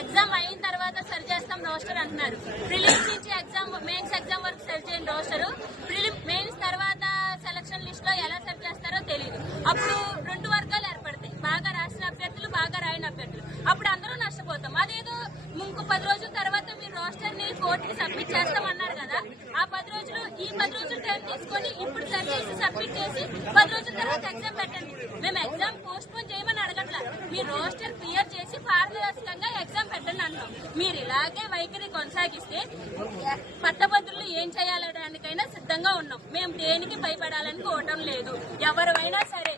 Exam అయిన తర్వాత సరి చేస్తాం రోస్టర్ అంటున్నారు. ప్రిలిమ్స్ నుంచి మెయిన్స్ ఎగ్జామ్ వరకు సరి చేయని రోస్టర్, మెయిన్స్ తర్వాత సెలక్షన్ లిస్ట్ లో ఎలా సరి చేస్తారో తెలియదు. అప్పుడు రెండు వర్గాలు ఏర్పడతాయి, బాగా రాసిన అభ్యర్థులు, బాగా రాయని అభ్యర్థులు. అప్పుడు అందరూ నష్టపోతాం. అదేదో ఇంకో 10 రోజుల తర్వాత మీరు రోస్టర్ ని కోర్టుకి సబ్మిట్ చేస్తామన్నారు కదా, ఆ 10 రోజులు ఈ 10 రోజులు టైం తీసుకొని ఇప్పుడు సరి చేసి సబ్మిట్ చేసి 10 రోజుల తర్వాత ఎగ్జామ్ పెట్టండి. మేము ఎగ్జామ్ పోస్ట్ పోన్ చేయమని అడగట్లా, మీరు రోస్టర్ క్లియర్ చేసి పారదర్శకంగా ఎగ్జామ్ పెట్టండి అంటాం. మీరు ఇలాగే వైఖరి కొనసాగిస్తే పట్టభద్రులు ఏం చేయాలడానికైనా సిద్ధంగా ఉన్నాం. మేము దేనికి భయపడాలని కోవటం లేదు. ఎవరైనా సరే